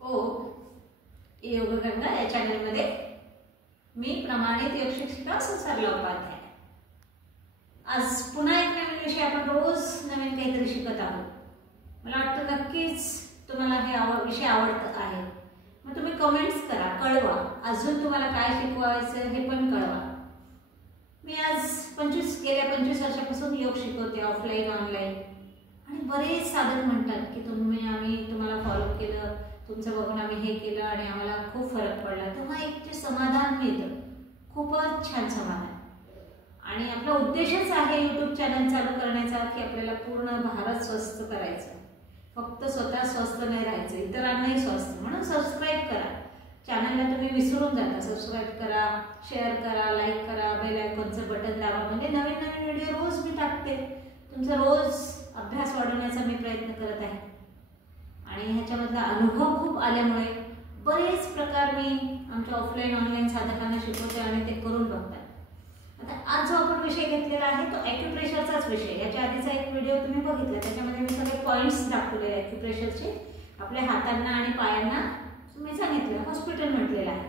ओ योगगंगा या चॅनलमध्ये मी प्रमाणित योग शिक्षिका संसारला उपाध्याय। आज पुन्हा एक नवीन विषय आपण रोज नवीन काहीतरी शिकत आहोत। मला वाटतं नक्कीच तुम्हाला हे विषय आवडत आहे। मग तुम्ही कमेंट्स करा, कळवा अजून तुम्हाला काय शिकवायचं हे पण कळवा। मी आज गेल्या 25 वर्षापासून योग शिकवते, ऑफलाईन ऑनलाईन, आणि बरेच साधक म्हणतात की आम्ही तुम्हाला फॉलो केलं, तुमचं बघून आम्ही हे केलं आणि आम्हाला खूप फरक पडला। तेव्हा एक जे समाधान मिळतं, खूपच छान समाधान। आणि आपला उद्देशच आहे YouTube चॅनल चालू करण्याचा की आपल्याला पूर्ण भारत स्वस्थ करायचं। फक्त स्वतः स्वस्थ नाही राहायचं, इतरांनाही स्वस्थ। म्हणून सबस्क्राईब करा चॅनलला, तुम्ही विसरून जाता। सबस्क्राईब करा, शेअर करा, लाईक करा, बेल आयकॉनचं बटन दाबा, म्हणजे नवीन नवीन व्हिडिओ रोज मी टाकते। तुमचा रोज अभ्यास वाढवण्याचा मी प्रयत्न करत आहे आणि ह्याच्यामधला अनुभव खूप आल्यामुळे बरेच प्रकार मी आमच्या ऑफलाईन ऑनलाईन साधकांना शिकवते आणि ते करून बघतात। आता आज जो आपण विषय घेतलेला आहे तो ॲक्युप्रेशरचाच विषय। याच्या आधीचा एक व्हिडिओ तुम्ही बघितला, त्याच्यामध्ये मी सगळे पॉइंट्स दाखवलेले आहेत ॲक्युप्रेशरचे। आपल्या हातांना आणि पायांना मी सांगितलं, हॉस्पिटल म्हटलेलं आहे।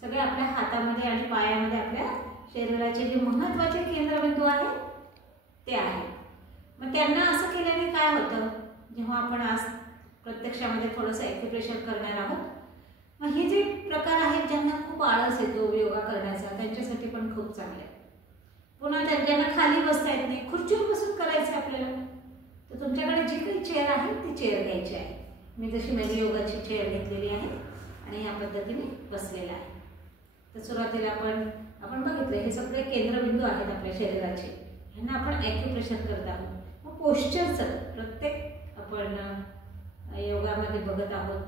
सगळे आपल्या हातामध्ये आणि पायामध्ये आपल्या शरीराचे जे महत्त्वाचे केंद्रबिंदू आहेत ते आहेत। मग त्यांना असं केल्याने काय होतं, जेव्हा आपण आज प्रत्यक्षामध्ये थोडंसं ॲक्युप्रेशर करणार आहोत, मग हे जे प्रकार आहेत ज्यांना खूप आळस येतो योगा करण्याचा, त्यांच्यासाठी पण खूप चांगले आहे। पुन्हा ज्यांना खाली बसता येत नाही, खुर्चीवर बसून करायचं आपल्याला, तर तुमच्याकडे जी काही चेअर आहे ती चेअर घ्यायची आहे। मी जशी माझी योगाची चेअर घेतलेली आहे आणि या पद्धतीने बसलेला आहे। तर सुरुवातीला आपण बघितलं हे सगळे केंद्रबिंदू आहेत आपल्या शरीराचे, ह्यांना आपण ॲक्युप्रेशर करत आहोत। मग पोश्चरचं प्रत्येक आपण योगामध्ये बघत आहोत,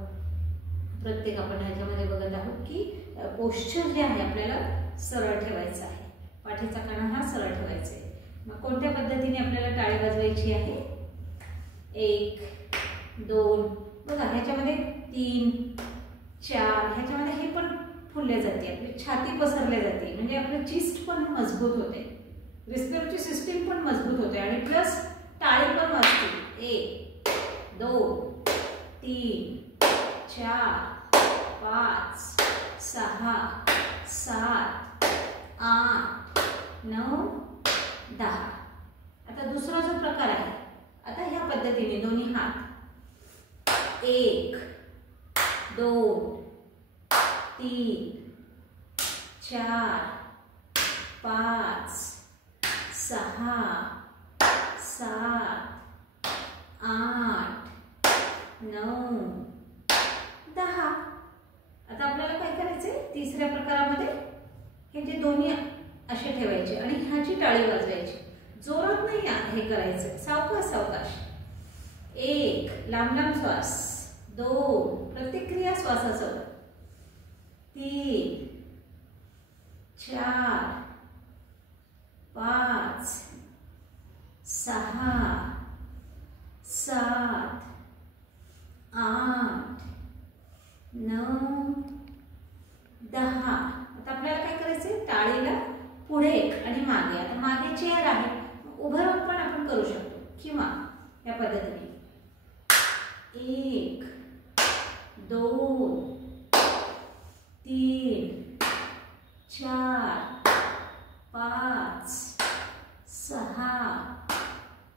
प्रत्येक आपण ह्याच्यामध्ये बघत आहोत की पोश्चर जे आहे आपल्याला सरळ ठेवायचं आहे, पाठीचा कणा हा सरळ ठेवायचा आहे। मग कोणत्या पद्धतीने आपल्याला टाळी वाजवायची आहे, 1 2 बघा, ह्याच्यामध्ये 3 4, ह्याच्यामध्ये हे पण फुलले जाते, आपली छाती पसरली जाते, म्हणजे आपलं चिस्ट पण मजबूत होते, रिस्पिरेटरी सिस्टीम पण मजबूत होते आणि प्लस टाळी पण वाजते। 1 2 3 4 5 6 7 8 9 10। आता दुसरा जो प्रकार आहे, आता ह्या पद्धतीने दोन्ही हात 1 2 3 4 5 6 7 8 9 10। आता आपल्याला काय करायचंय, तिसऱ्या प्रकारामध्ये हे जे दोन्ही असे ठेवायचे आणि ह्याची टाळी वाजवायची, जोरात नाही हे करायचं, सावकाश सावकाश। 1 लांब लांब श्वास, 2 प्रतिक्रिया श्वासासोबत, 3 4 5 6 7 8 9 10। आता आपल्याला काय करायचंय, टाळीला पुढे आणि मागे। आता मागे चेअर आहे, उभं राहून पण आपण करू शकतो किंवा या पद्धतीने 1 2 3 4 5 6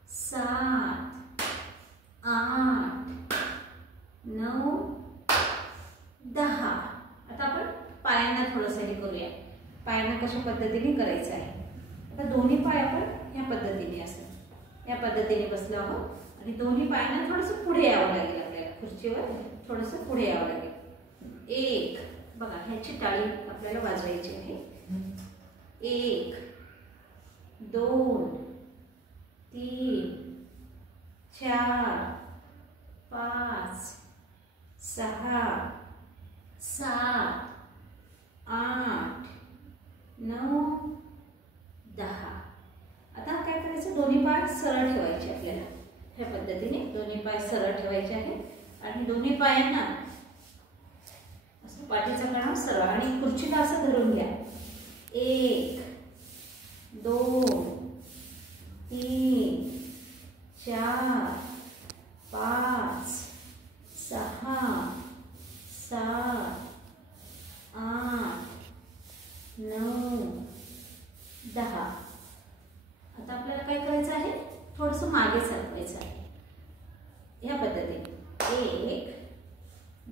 7 8 9 10। आता आपण पायांना थोडंसं हे करूया, पायांना कशा पद्धतीने करायचं आहे। आता दोन्ही पाय आपण ह्या पद्धतीने असं या पद्धतीने बसलो आहोत आणि दोन्ही पायांना थोडंसं पुढे यावं लागेल, आपल्याला खुर्चीवर थोडंसं पुढे यावं लागेल। 1 बघा, ह्याची टाळी आपल्याला वाजवायची आहे। 1 2 3 4 5 6 7 8 9 10। आता काय करायचं, दोन्ही पाय सरळ ठेवायचे आपल्याला, ह्या पद्धतीने दोन्ही पाय सरळ ठेवायचे आहेत आणि दोन्ही पायांना असं पाठीचा कणा सरळ आणि खुर्चीला असं धरून घ्या। 1 2 3 4 5 6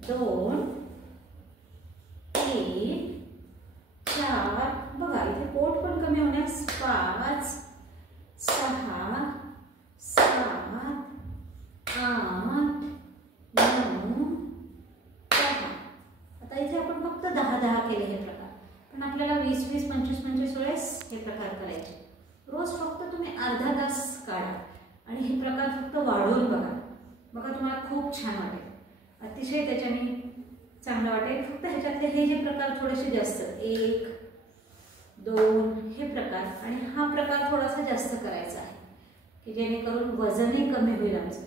2 3 4 बघा इथे पोट पण कमी होण्यास 5 6 7 8 9 10. आता इथे आपण फक्त 10 केले हे प्रकार, पण आपल्याला 20 25 वेळेस हे प्रकार करायचे. रोज फक्त तुम्ही अर्धा तास काढा आणि हे प्रकार फक्त वाढवून बघा. बघा तुम्हाला खूप छान वाटेल, अतिशय त्याच्याने चांगलं वाटेल. फक्त ह्याच्यातले हे जे प्रकार थोडेसे जास्त 1 2 हे प्रकार आणि हा प्रकार थोडासा जास्त करायचा आहे की जेणेकरून वजनही कमी होईल, आमचं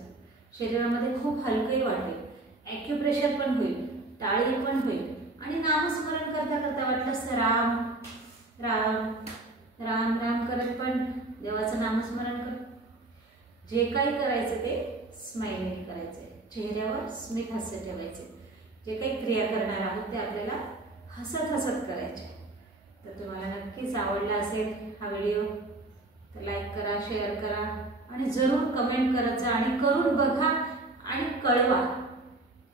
शरीरामध्ये खूप हलकंही वाटेल, ॲक्युप्रेशर पण होईल, टाळी पण होईल आणि नामस्मरण करता करता वाटलं राम राम राम राम करत पण देवाचं नामस्मरण करत जे काही करायचं ते स्माइलिंग करायचे, चेहऱ्यावर स्मित हास्य ठेवायचे. जे काही क्रिया करणार आहोत ते आपल्याला हसत हसत करायचे. तर तुम्हाला नक्कीच आवडला असेल हा व्हिडिओ, तर लाईक करा, शेअर करा आणि जरूर कमेंट करत जा आणि करून बघा आणि कळवा.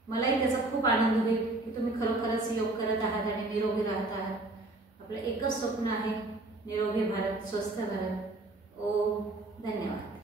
मलाही त्याचा खूप आनंद होईल की तुम्ही खरोखरच योग करत आहात आणि निरोगी राहत आहात. आपलं एकच स्वप्न आहे, निरोगी भारत, स्वस्थ भारत. ओम धन्यवाद.